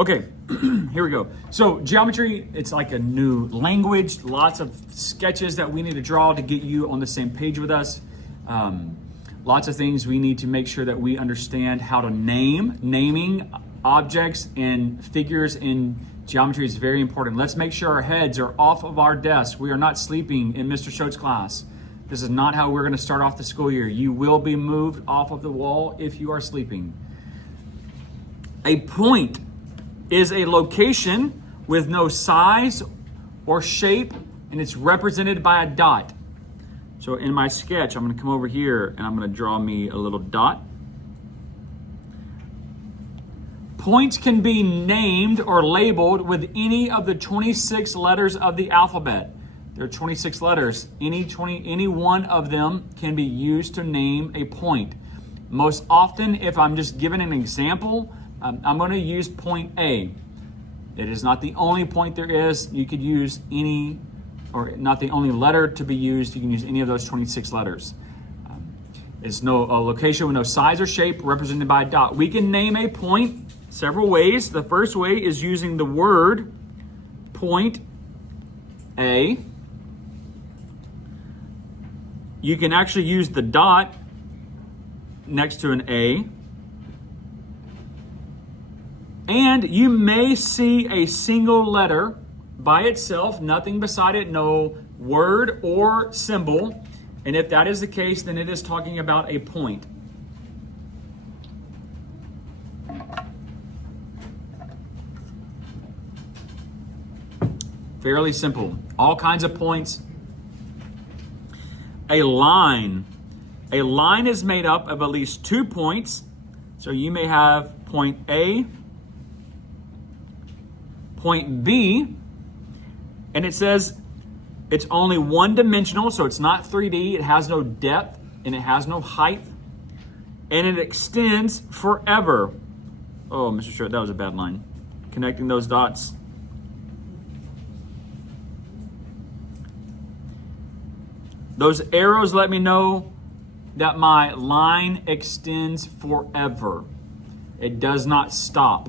Okay, here we go. So geometry, it's like a new language, lots of sketches that we need to draw to get you on the same page with us. Lots of things we need to make sure that we understand how to naming objects and figures in geometry is very important. Let's make sure our heads are off of our desks. We are not sleeping in Mr. Schote's class. This is not how we're going to start off the school year. You will be moved off of the wall if you are sleeping. A point is a location with no size or shape, and it's represented by a dot. So in my sketch, I'm going to come over here and I'm going to draw me a little dot. Points can be named or labeled with any of the 26 letters of the alphabet. There are 26 letters. Any one of them can be used to name a point. Most often, if I'm just giving an example, I'm going to use point A. It is not the only point there is. You could use any, or not the only letter to be used. You can use any of those 26 letters. It's a location with no size or shape represented by a dot. We can name a point several ways. The first way is using the word point A. You can actually use the dot next to an A. And you may see a single letter by itself, nothing beside it, no word or symbol. And if that is the case, then it is talking about a point. Fairly simple. All kinds of points. A line. A line is made up of at least 2 points. So you may have point A, point B, and it says it's only one dimensional, so it's not 3D, it has no depth, and it has no height, and it extends forever. Oh, Mr. Schote, that was a bad line. Connecting those dots. Those arrows let me know that my line extends forever. It does not stop.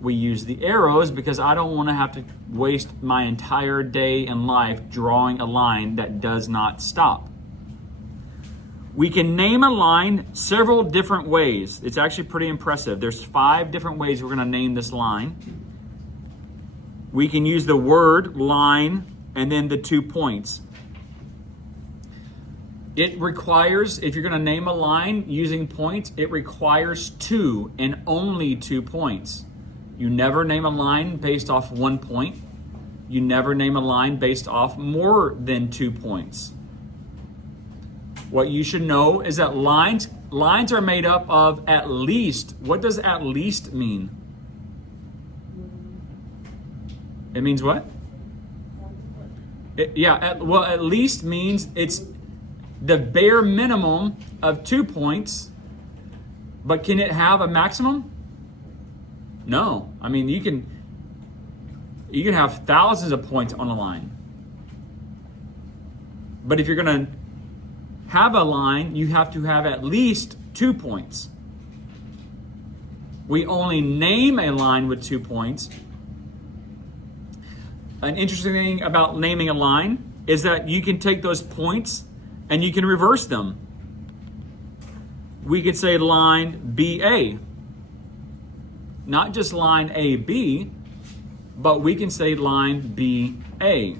We use the arrows because I don't want to have to waste my entire day in life drawing a line that does not stop. We can name a line several different ways. It's actually pretty impressive. There's 5 different ways we're going to name this line. We can use the word line and then the 2 points. It requires, if you're going to name a line using points, it requires 2 and only 2 points. You never name a line based off 1 point. You never name a line based off more than 2 points. What you should know is that lines are made up of at least. What does at least mean? It means what? At least means it's the bare minimum of 2 points, but can it have a maximum? No. I mean, you can have thousands of points on a line. But if you're going to have a line, you have to have at least 2 points. We only name a line with 2 points. An interesting thing about naming a line is that you can take those points and you can reverse them. We could say line BA. Not just line AB, but we can say line BA.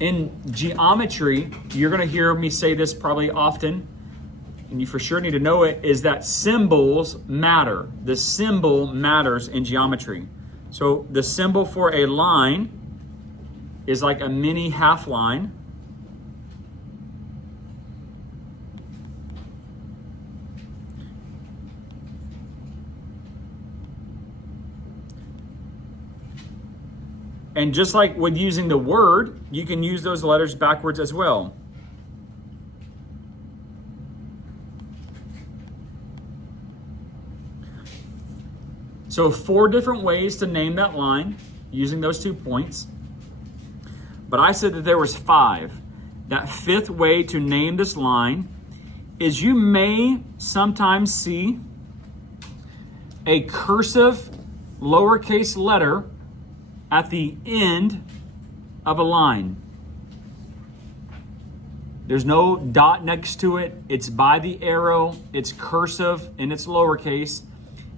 In geometry, you're going to hear me say this probably often, and you for sure need to know it, is that symbols matter. The symbol matters in geometry. So the symbol for a line is like a mini half line. And just like with using the word, you can use those letters backwards as well. So 4 different ways to name that line using those 2 points. But I said that there was 5. That 5th way to name this line is you may sometimes see a cursive lowercase letter at the end of a line. There's no dot next to it. It's by the arrow. It's cursive and it's lowercase.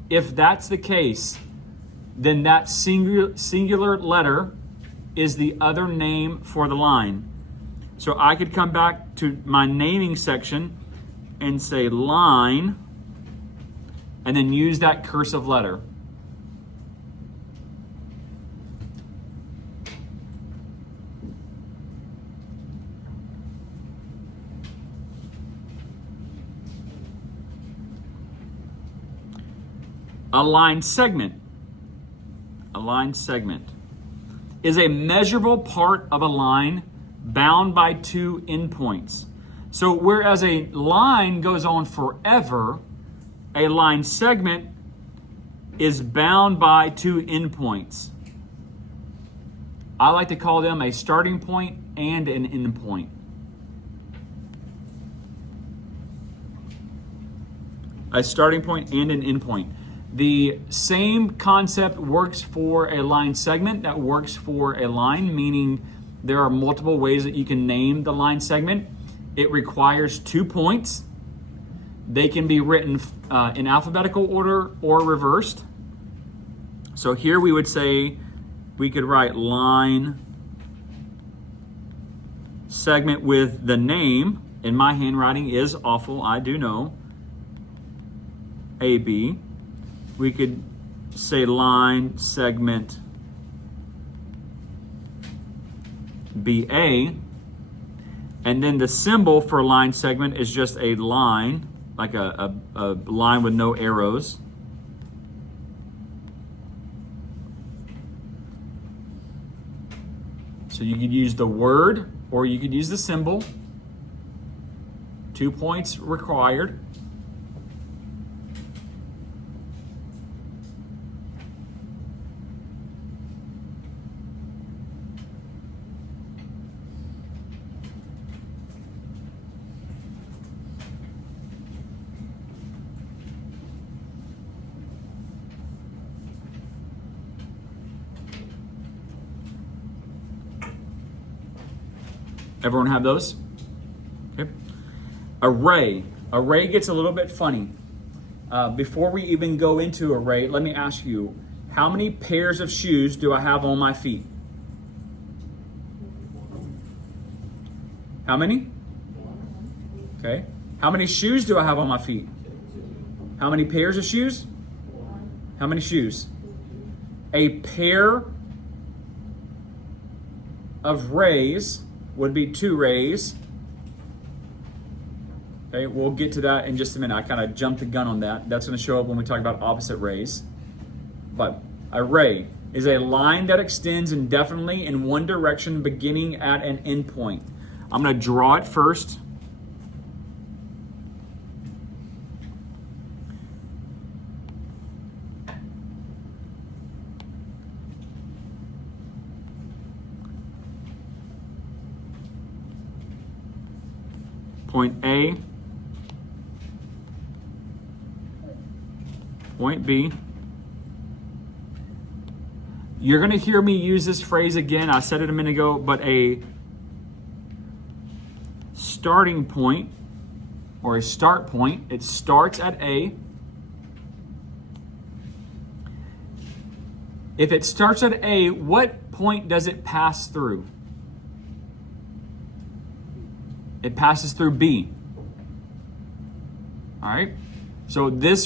If that's the case, then that singular letter is the other name for the line. So I could come back to my naming section and say line, and then use that cursive letter. A line segment. A line segment is a measurable part of a line bound by two endpoints. So whereas a line goes on forever, a line segment is bound by two endpoints. I like to call them a starting point and an end point. A starting point and an end point. The same concept works for a line segment that works for a line, meaning there are multiple ways that you can name the line segment. It requires 2 points. They can be written in alphabetical order or reversed. So here we would say, we could write line segment with the name, and my handwriting is awful, I do know, AB. We could say line segment BA, and then the symbol for line segment is just a line, like a line with no arrows. So you could use the word or you could use the symbol. 2 points required. Everyone have those? Okay. Array. Array gets a little bit funny. Before we even go into array, let me ask you, how many pairs of shoes do I have on my feet? How many? Okay. How many shoes do I have on my feet? How many pairs of shoes? How many shoes? A pair of rays would be 2 rays. Okay, we'll get to that in just a minute. I kind of jumped the gun on that. That's going to show up when we talk about opposite rays. But a ray is a line that extends indefinitely in one direction beginning at an endpoint. I'm going to draw it first. Point A, point B. You're going to hear me use this phrase again. I said it a minute ago, but a starting point or a start point, it starts at A. If it starts at A, what point does it pass through? It passes through B. All right. So this